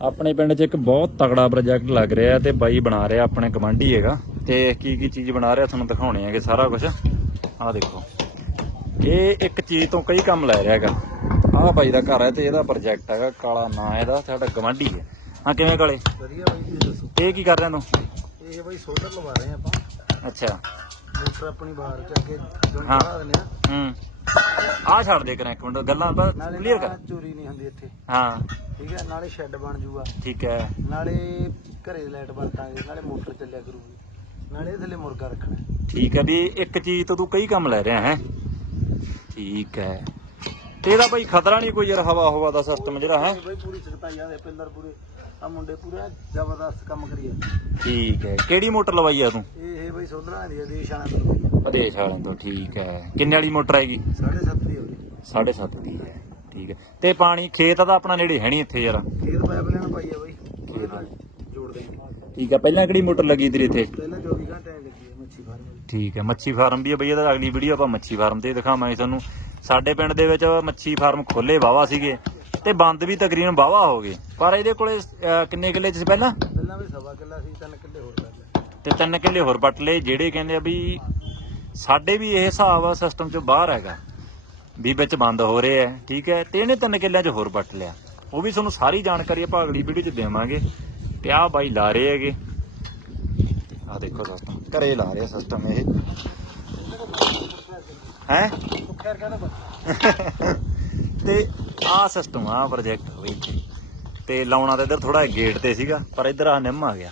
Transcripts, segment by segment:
ਆਪਣੇ ਪਿੰਡ 'ਚ ਇੱਕ ਬਹੁਤ ਤਗੜਾ ਪ੍ਰੋਜੈਕਟ ਲੱਗ ਰਿਹਾ ਤੇ ਬਾਈ ਬਣਾ ਰਿਹਾ ਆਪਣੇ ਗਵਾਂਢੀ ਹੈਗਾ। ਤੇ ਕੀ ਕੀ ਚੀਜ਼ ਬਣਾ ਰਿਹਾ ਤੁਹਾਨੂੰ ਦਿਖਾਉਣੇ ਹੈਗੇ ਸਾਰਾ ਕੁਝ ਆਹ ਦੇਖੋ। ਇਹ ਇੱਕ ਚੀਜ਼ ਤੋਂ ਕਈ ਕੰਮ ਲੈ ਰਿਹਾ ਹੈਗਾ। ਆਹ ਬਾਈ ਦਾ ਘਰ ਹੈ ਤੇ ਇਹਦਾ ਪ੍ਰੋਜੈਕਟ ਹੈਗਾ ਕਾਲਾ ਨਾਂ ਇਹਦਾ ਸਾਡਾ ਗਵਾਂਢੀ ਹੈ। ਹਾਂ ਕਿਵੇਂ ਕਾਲੇ? ਵਧੀਆ ਬਾਈ ਤੁਸੀਂ ਦੱਸੋ? ਇਹ ਕੀ ਕਰ ਰਿਹਾ ਤੂੰ? ਇਹ ਬਾਈ ਸੋਲਰ ਲਵਾ ਰਹੇ ਆਪਾਂ। ਅੱਛਾ। ਮੋਟਰ ਆਪਣੀ ਬਾਹਰ ਚ ਅੱਗੇ ਜੁਣ ਹਾਂ। ਦਿੰਦੇ ਆ ਛੱਡ ਦੇ ਕਰਾਂ ਇੱਕ ਮਿੰਟ ਗੱਲਾਂ ਬਸ ਕਲੀਅਰ ਕਰ। ਚੋਰੀ ਨਹੀਂ ਹੁੰਦੀ ਇੱਥੇ। ਹਾਂ। ਠੀਕ ਹੈ ਨਾਲੇ ਸ਼ੈੱਡ ਬਣ ਜੂਗਾ। ਠੀਕ ਹੈ। ਨਾਲੇ ਘਰੇ ਲਾਈਟ ਵਰਤਾਂਗੇ ਨਾਲੇ ਮੋਟਰ ਚੱਲਿਆ ਕਰੂਗੀ। ਨਾਲੇ ਥੱਲੇ ਮੁਰਗਾ ਰੱਖਣਾ। ਠੀਕ ਹੈ ਵੀ ਇੱਕ ਚੀਜ਼ ਤੋਂ ਤੂੰ ਕਈ ਕੰਮ ਲੈ ਰਿਹਾ ਹੈ। ਠੀਕ ਹੈ। ਤੇ ਇਹਦਾ ਭਾਈ ਖਤਰਾ ਨਹੀਂ ਕੋਈ ਯਾਰ ਹਵਾ ਹਵਾ ਦਾ ਸਿਸਟਮ ਜਿਹੜਾ ਹੈ। ਬਾਈ ਪੂਰੀ ਸਖਤਾਈ ਆ ਪਿੱਲਰ ਪੂਰੇ। ਆ ਮੁੰਡੇ ਪੂਰੇ ਜ਼ਬਰਦਸਤ ਕੰਮ ਕਰੀਏ ਠੀਕ ਹੈ। ਕਿਹੜੀ ਮੋਟਰ ਲਵਾਈ ਆ ਤੂੰ? ਇਹ ਇਹ ਬਾਈ ਸੋਲਰਾਂ ਦੀ ਆ ਦੇਸ਼ ਆਣਾ ਤੋਂ ਵਿਦੇਸ਼ ਵਾਲਿਆਂ ਤੋਂ ਠੀਕ ਹੈ। ਕਿੰਨੇ ਵਾਲੀ ਮੋਟਰ ਹੈਗੀ? 7.5 ਦੀ ਹੋ ਗਈ 7.5 ਦੀ ਹੈ ਠੀਕ ਹੈ। ਤੇ ਪਾਣੀ ਖੇਤ ਦਾ ਆਪਣਾ ਨੇੜੇ ਹੈ ਨਹੀਂ ਇੱਥੇ ਯਾਰ? ਖੇਤ ਪਾਇਪ ਲੈਣ ਪਾਈ ਆ ਬਾਈ। ਉਹਦੇ ਨਾਲ ਜੋੜ ਦੇ। ਠੀਕ ਹੈ ਪਹਿਲਾਂ ਕਿਹੜੀ ਮੋਟਰ ਲੱਗੀ ਤੇਰੀ ਇੱਥੇ? ਪਹਿਲਾਂ 24 ਘੰਟੇ ਲੱਗੀ ਮੱਛੀ ਫਾਰਮ ਦੀ ਠੀਕ ਹੈ ਮੱਛੀ ਫਾਰਮ ਵੀ ਹੈ ਬਈ ਇਹਦਾ ਅਗਲੀ ਵੀਡੀਓ ਆਪਾਂ ਮੱਛੀ ਫਾਰਮ ਤੇ ਦਿਖਾਵਾਂਗੇ ਤੁਹਾਨੂੰ। ਸਾਡੇ ਪਿੰਡ ਦੇ ਵਿੱਚ ਮੱਛੀ ਫਾਰਮ ਖੋਲੇ ਵਾਵਾ ਸੀਗੇ। ਤੇ ਬੰਦ ਵੀ ਤਕਰੀਬਨ ਵਾਵਾ ਹੋ ਗਏ ਪਰ ਇਹਦੇ ਕੋਲੇ ਅਹ, ਕਿੰਨੇ ਕਿੱਲੇ ਚ ਸੀ ਪਹਿਲਾਂ? ਪਹਿਲਾਂ ਵੀ ਸਵਾ ਕਿੱਲਾ ਸੀ ਤਿੰਨ ਕਿੱਲੇ ਹੋਰ ਕਰ ਤੇ ਤਿੰਨ ਕਿੱਲੇ ਹੋਰ ਪੱਟ ਲਏ ਜਿਹੜੇ ਕਹਿੰਦੇ ਆ ਵੀ ਸਾਡੇ ਵੀ ਇਹ ਹਿਸਾਬ ਆ ਸਿਸਟਮ ਚੋਂ ਬਾਹਰ ਹੈਗਾ ਵੀ ਵਿੱਚ ਬੰਦ ਹੋ ਰਹੇ ਆ ਠੀਕ ਹੈ ਤੇ ਇਹਨੇ ਤਿੰਨ ਕਿੱਲਿਆਂ ਚ ਹੋਰ ਪੱਟ ਲਿਆ। ਉਹ ਵੀ ਤੁਹਾਨੂੰ ਸਾਰੀ ਜਾਣਕਾਰੀ ਆਪਾਂ ਅਗਲੀ ਵੀਡੀਓ ਚ ਦੇਵਾਂਗੇ। ਤੇ ਆਹ ਬਾਈ ਲਾ ਰਹੇ ਹੈਗੇ। ਆਹ ਦੇਖੋ ਸਿਸਟਮ ਘਰੇ ਲਾ ਰਹੇ ਸਿਸਟਮ ਇਹ। ਹੈ? ਖੈਰ ਕਹਿੰਦਾ ਤੇ ਆਹ ਸਿਸਟਮ ਆ ਪ੍ਰੋਜੈਕਟ ਇੱਥੇ ਤੇ ਲਾਉਣਾ ਤਾਂ ਇੱਧਰ ਥੋੜਾ ਗੇਟ ਤੇ ਸੀਗਾ ਪਰ ਇੱਧਰ ਆ ਨਿੰਮ ਆ ਗਿਆ।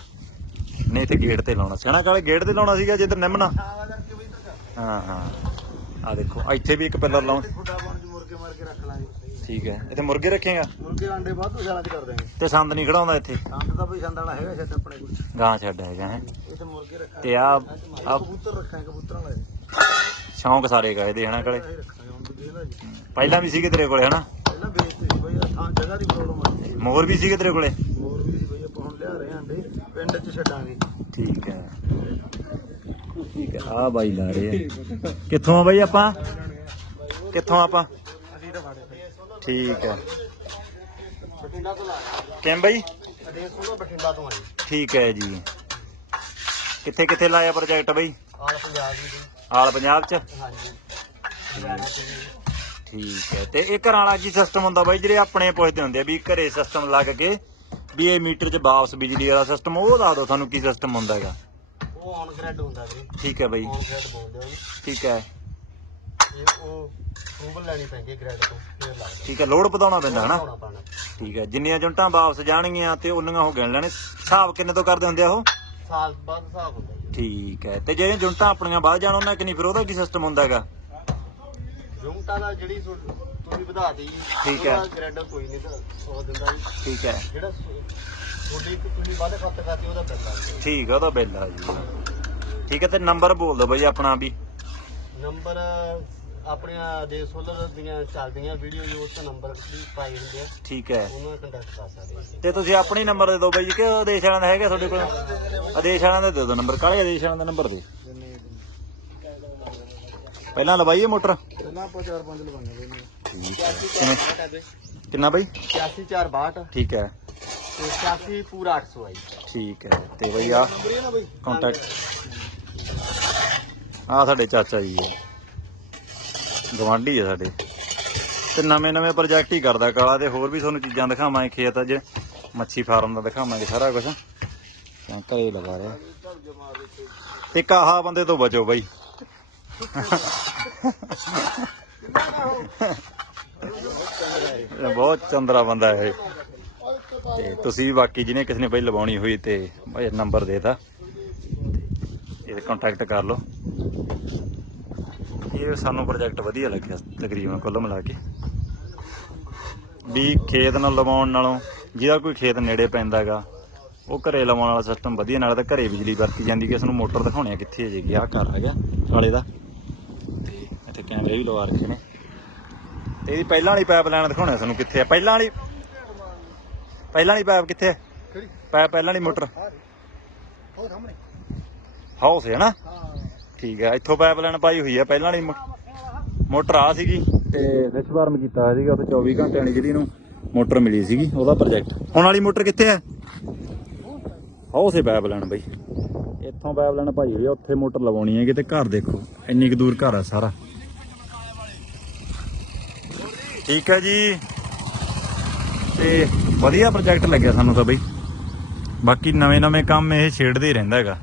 ਨਹੀਂ ਇੱਥੇ ਗੇਟ ਤੇ ਲਾਉਣਾ ਸਿਆਣਾ ਕਾਲੇ ਗੇਟ ਤੇ ਲਾਉਣਾ ਸੀਗਾ ਜਿੱਧਰ ਨਿੰਮ ਨਾ? ਬਈ ਹਾਂ ਹਾਂ। ਆ ਦੇਖੋ ਇੱਥੇ ਵੀ ਇੱਕ ਪਿੱਲਰ ਲਾਉਣ। ਠੀਕ ਹੈ ਇੱਥੇ ਮੁਰਗੇ ਰੱਖੇਗਾ? ਮੁਰਗੇ ਆਂਡੇ ਵਾਧੂ ਸਾਲਾਂ ਚ ਕਰ ਦਾਂਗੇ ਤੇ ਸੰਦ ਨਹੀਂ ਖੜਾਉਂਦਾ ਇੱਥੇ? ਸੰਦ ਦਾ ਬਈ ਸੰਦ ਵਾਲਾ ਹੈਗਾ ਛੱਡ ਆਪਣੇ ਕੋਲ। ਗਾਂ ਛੱਡ ਹੈਗਾ ਹੈ। ਤੇ ਮੁਰਗੇ ਰੱਖਾਂਗੇ। ਤੇ ਆ ਆ ਕਬੂਤਰ ਰੱਖਾਂਗੇ ਕਬੂਤਰਾਂ ਵਾਲੇ। ਸ਼ੌਂਕ ਸਾਰੇ ਗਏ ਹਨਾ ਕਾਲੇ ਦਾ ਪਹਿਲਾਂ ਵੀ ਸੀਗੇ ਤੇਰੇ ਕੋਲੇ ਹਨਾ? ਪਹਿਲਾਂ ਵੇਚਦੇ ਸੀ ਬਈ ਆਹ ਥਾਂ ਜਗ੍ਹਾ ਦੀ ਪ੍ਰੋਬਲਮ ਆ ਗਈ ਮੋਰ ਵੀ ਸੀਗੇ ਤੇਰੇ ਕੋਲੇ? ਹੋਰ ਵੀ ਸੀ ਬਈ ਆਪਾਂ ਹੁਣ ਲਿਆ ਰਹੇ ਆਂ ਆਂਡੇ ਪਿੰਡ ਚ ਛੱਡਾਂਗੇ। ਠੀਕ ਹੈ। ਠੀਕ ਹੈ ਆ ਬਾਈ ਲਾ ਰਹੇ ਆ। ਕਿੱਥੋਂ ਆ ਬਾਈ ਆਪਾਂ? ਕਿੱਥੋਂ ਆਪਾਂ? ਅਸੀਂ ਤਾਂ ਫਾੜੇ ਪਏ ਠੀਕ ਹੈ। ਬਠਿੰਡਾ ਤੋਂ ਲਾ ਰਹੇ ਕਿਵੇਂ ਬਾਈ? ਅਡੇਸ ਤੋਂ ਬਠਿੰਡਾ ਤੋਂ ਆਏ। ਠੀਕ ਹੈ ਜੀ। ਕਿੱਥੇ ਕਿੱਥੇ ਲਾਇਆ ਪ੍ਰੋਜੈਕਟ ਬਾਈ? ਆਲ ਪੰਜਾਬ ਦੀ। ਬਈ। ਆਲ ਪੰਜਾਬ ਚ? ਹਾਂਜੀ। ਠੀਕ ਹੈ ਤੇ ਇਹ ਘਰਾਂ ਵਾਲਾ ਕੀ ਸਿਸਟਮ ਹੁੰਦਾ ਬਾਈ ਜਿਹੜੇ ਆਪਣੇ ਪੁੱਛਦੇ ਹੁੰਦੇ ਆ ਵੀ ਘਰੇ ਸਿਸਟਮ ਲੱਗ ਕੇ ਵੀ ਇਹ ਮੀਟਰ 'ਚ ਵਾਪਸ ਬਿਜਲੀ ਵਾਲਾ ਸਿਸਟਮ ਉਹ ਦੱਸ ਦਿਓ ਤੁਹਾਨੂੰ ਕੀ ਸਿਸਟਮ ਹੁੰਦਾ ਹੈਗਾ। ਉਹ ਔਨ ਗ੍ਰਿਡ ਹੁੰਦਾ ਵੀਰੇ ਠੀਕ ਹੈ ਬਾਈ। ਔਨ ਗ੍ਰਿਡ ਬੋਲਦੇ ਉਹਨੂੰ। ਠੀਕ ਹੈ। ਇਹ ਉਹ ਅਪਰੂਵਲ ਲੈਣੀ ਪੈਂਦੀ ਹੈ ਗ੍ਰਿਡ ਤੋਂ ਫੇਰ ਲੱਗਦਾ ਠੀਕ ਹੈ ਲੋਡ ਵਧਾਉਣਾ ਪੈਂਦਾ ਹਨਾ ਪੈਣਾ ਠੀਕ ਹੈ ਜਿੰਨੀਆਂ ਜੁਨਟਾਂ ਵਾਪਸ ਜਾਣਗੀਆਂ ਤੇ ਉਨੀਆਂ ਹੋ ਗਿਣ ਲੈਣੇ। ਹਿਸਾਬ ਕਿੰਨੇ ਤੋਂ ਕਰਦੇ ਹੁੰਦੇ ਆ ਉਹ? ਸਾਲ ਬਾਅਦ ਹਿਸਾਬ ਹੁੰਦਾ ਜੀ। ਠੀਕ ਹੈ। ਤੇ ਜਿਹੜੀਆਂ ਜੁਨਟਾਂ ਆਪਣੀਆਂ ਵੱਧ ਜਾਣ ਉਹਨਾਂ ਕਿ ਨਹੀਂ ਫਿਰ ਉਹਦਾ ਕੀ ਸਿਸਟਮ ਹੁੰਦਾ ਹੈਗਾ? ਜੁਮਟਾ ਦਾ ਜਿਹੜੀ ਤੁ- ਤੁਸੀਂ ਵਧਾਤੀ ਠੀਕ ਹੈ। ਗ੍ਰਿਡ ਕੋਈ ਨਹੀਂ ਤਾਂ ਦਿੰਦਾ ਜੀ। ਠੀਕ ਹੈ। ਜਿਹੜਾ ਸੁ- ਤੁਹਾਡੀ ਇੱਕ ਤੁਸੀਂ ਵੱਧ ਖਰਚ ਕਰਤੀ ਉਹਦਾ ਬਿੱਲ ਆ ਠੀਕ ਹੈ ਉਹਦਾ ਬਿੱਲ ਆ ਜੀ। ਠੀਕ ਹੈ ਤੇ ਨੰਬਰ ਬੋਲ ਦਿਓ ਬਾਈ ਆਪਣਾ ਵੀ। ਨੰਬਰ ਆਪਣੀਆਂ ਦੇ ਸੋਲਰ ਦੀਆਂ ਚੱਲਦੀਆਂ ਵੀਡੀਓ ਜੋ ਉਸ ਨੰਬਰ ਵੀ ਪਾਏ ਹੁੰਦੇ ਆ ਠੀਕ ਹੈ। ਉਹਨਾਂ ਕੰਟੈਕਟ ਕਰ ਸਕਦੇ ਆ ਤੇ ਤੁਸੀਂ ਆਪਣੀ ਨੰਬਰ ਦੇ ਦਿਓ ਬਾਈ ਜੀ ਕਿ ਆਦੇਸ਼ ਵਾਲਿਆਂ ਦਾ ਹੈਗਾ ਤੁਹਾਡੇ ਕੋਲ? ਆਦੇਸ਼ ਵਾਲਿਆਂ ਦਾ ਦੇ ਦਿਓ ਨੰਬਰ ਕਾਲੇ ਆਦੇਸ਼ ਵਾਲਿਆਂ ਦਾ ਨੰਬਰ ਦੇ? ਪਹਿਲਾਂ ਲਵਾਈਏ ਮੋਟਰ? ਪਹਿਲਾਂ ਆਪਾਂ 4-5 ਲਵਾਂਗੇ ਬਈ। ਇਹਨੂੰ। ਠੀਕ ਹੈ। ਕਿਵੇਂ? ਕਿੰਨਾ ਬਾਈ? 8462 ਠੀਕ ਹੈ। ਤੇ 86 ਪੂਰਾ 800 ਆ ਜੀ। ਠੀਕ ਹੈ। ਤੇ ਬਈ ਆ ਨੰਬਰ ਇਹ ਨਾ ਬਈ। ਕੰਟੈਕਟ ਆ ਸਾਡੇ ਚਾਚਾ ਜੀ ਹੈ। ਗਵਾਂਢੀ ਹੈ ਸਾਡੇ। ਤੇ ਨਵੇਂ ਨਵੇਂ ਪ੍ਰੋਜੈਕਟ ਹੀ ਕਰਦਾ ਕਾਲਾ ਤੇ ਹੋਰ ਵੀ ਤੁਹਾਨੂੰ ਚੀਜ਼ਾਂ ਦਿਖਾਵਾਂਗੇ ਖੇਤ 'ਚ। ਮੱਛੀ ਫਾਰਮ ਦਾ ਦਿਖਾਵਾਂਗੇ ਸਾਰਾ ਕੁਝ ਤਾਂ ਘਰੇ ਲਗਾ ਰਿਹਾ। ਤੇ ਕਾਹਾ ਬੰਦੇ ਤੋਂ ਬਚੋ ਬਾਈ। ਬਹੁਤ ਚੰਦਰਾ ਬੰਦਾ ਹੈ ਇਹ। ਤੇ ਤੁਸੀਂ ਵੀ ਬਾਕੀ ਜਿਹਨੇ ਕਿਸੇ ਨੇ ਬਈ ਲਵਾਉਣੀ ਹੋਈ ਤੇ ਭਾਈ ਨੰਬਰ ਦੇਤਾ। ਇਹ ਕੰਟੈਕਟ ਕਰ ਲਓ। ਇਹ ਸਾਨੂੰ ਪ੍ਰੋਜੈਕਟ ਵਧੀਆ ਲੱਗਿਆ ਤਕਰੀਬਨ ਕੁੱਲ ਮਿਲਾ ਕੇ। ਵੀ ਖੇਤ ਨਾਲ ਲਵਾਉਣ ਨਾਲੋਂ ਜਿਹਦਾ ਕੋਈ ਖੇਤ ਨੇੜੇ ਪੈਂਦਾ ਹੈਗਾ ਉਹ ਘਰੇ ਲਵਾਉਣ ਵਾਲਾ ਸਿਸਟਮ ਵਧੀਆ ਨਾਲ ਤਾਂ ਘਰੇ ਬਿਜਲੀ ਵਰਤੀ ਜਾਂਦੀ ਕਿ ਇਸ ਨੂੰ ਮੋਟਰ ਦਿਖਾਉਣੀ ਆ ਕਿੱਥੇ ਹੈ ਜੀ ਆਹ ਘਰ ਹੈਗਾ ਕਾਲੇ ਦਾ। ਤੇ ਇੱਥੇ ਕੈਮਰੇ ਵੀ ਲਵਾ ਰੱਖੇ ਨੇ। ਤੇ ਇਹਦੀ ਪਹਿਲਾਂ ਵਾਲੀ ਪਾਈਪ ਲਾਈਨ ਦਿਖਾਉਣੀ ਆ ਤੁਹਾਨੂੰ ਕਿੱਥੇ ਆ। ਪਹਿਲਾਂ ਵਾਲੀ ਪਹਿਲਾਂ ਵਾਲੀ ਪਾਈਪ ਕਿੱਥੇ ਹੈ ਪਾਈਪ ਪਹਿਲਾਂ ਵਾਲੀ ਮੋਟਰ। ਉਹ ਸਾਹਮਣੇ। ਹਾਊਸ ਹੈ ਨਾ? ਹਾਂ। ਠੀਕ ਹੈ ਇੱਥੋਂ ਪਾਈਪ ਲਾਈਨ ਪਾਈ ਹੋਈ ਹੈ ਪਹਿਲਾਂ ਵਾਲੀ ਮੋਟਰ ਆ ਸੀਗੀ ਤੇ ਵਿਸ਼ਵਾਰਮ ਕੀਤਾ ਹੋਇਆ ਸੀਗਾ ਉੱਥੇ 24 ਘੰਟਿਆਂ ਵਾਲੀ ਜਿਹੜੀ ਨੂੰ ਮੋਟਰ ਮਿਲੀ ਸੀਗੀ ਉਹਦਾ ਪ੍ਰੋਜੈਕਟ ਹੁਣ ਵਾਲੀ ਮੋਟਰ ਕਿੱਥੇ ਹੈ ਆਓ ਸੇ ਪੈਪ ਲੈਣ ਬਈ। ਇੱਥੋਂ ਪੈਪ ਲੈਣ ਭਾਈ ਹੋਈ ਆ, ਉੱਥੇ ਮੋਟਰ ਲਵਾਉਣੀ ਹੈ ਕਿਤੇ ਘਰ ਦੇਖੋ ਇੰਨੀ ਕੁ ਦੂਰ ਘਰ ਆ ਸਾਰਾ। ਠੀਕ ਹੈ ਜੀ। ਤੇ ਵਧੀਆ ਪ੍ਰੋਜੈਕਟ ਲੱਗਿਆ ਸਾਨੂੰ ਤਾਂ ਬਈ। ਬਾਕੀ ਨਵੇਂ ਨਵੇਂ ਕੰਮ ਇਹ ਛੇੜਦੇ ਹੀ ਰਹਿੰਦਾ ਹੈਗਾ।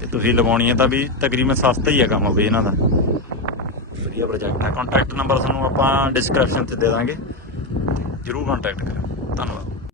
ਤੇ ਤੁਸੀਂ ਲਵਾਉਣੀ ਹੈ ਤਾਂ ਵੀ ਤਕਰੀਬਨ ਸਸਤਾ ਹੀ ਹੈ ਕੰਮ ਬਈ ਇਹਨਾਂ ਦਾ। ਵਧੀਆ ਪ੍ਰੋਜੈਕਟ ਹੈ ਕੰਟੈਕਟ ਨੰਬਰ ਤੁਹਾਨੂੰ ਆਪਾਂ ਡਿਸਕ੍ਰਿਪਸ਼ਨ 'ਚ ਦੇ ਦਾਂਗੇ। ਜਰੂਰ ਕੰਟੈਕਟ ਕਰੋ ਧੰਨਵਾਦ।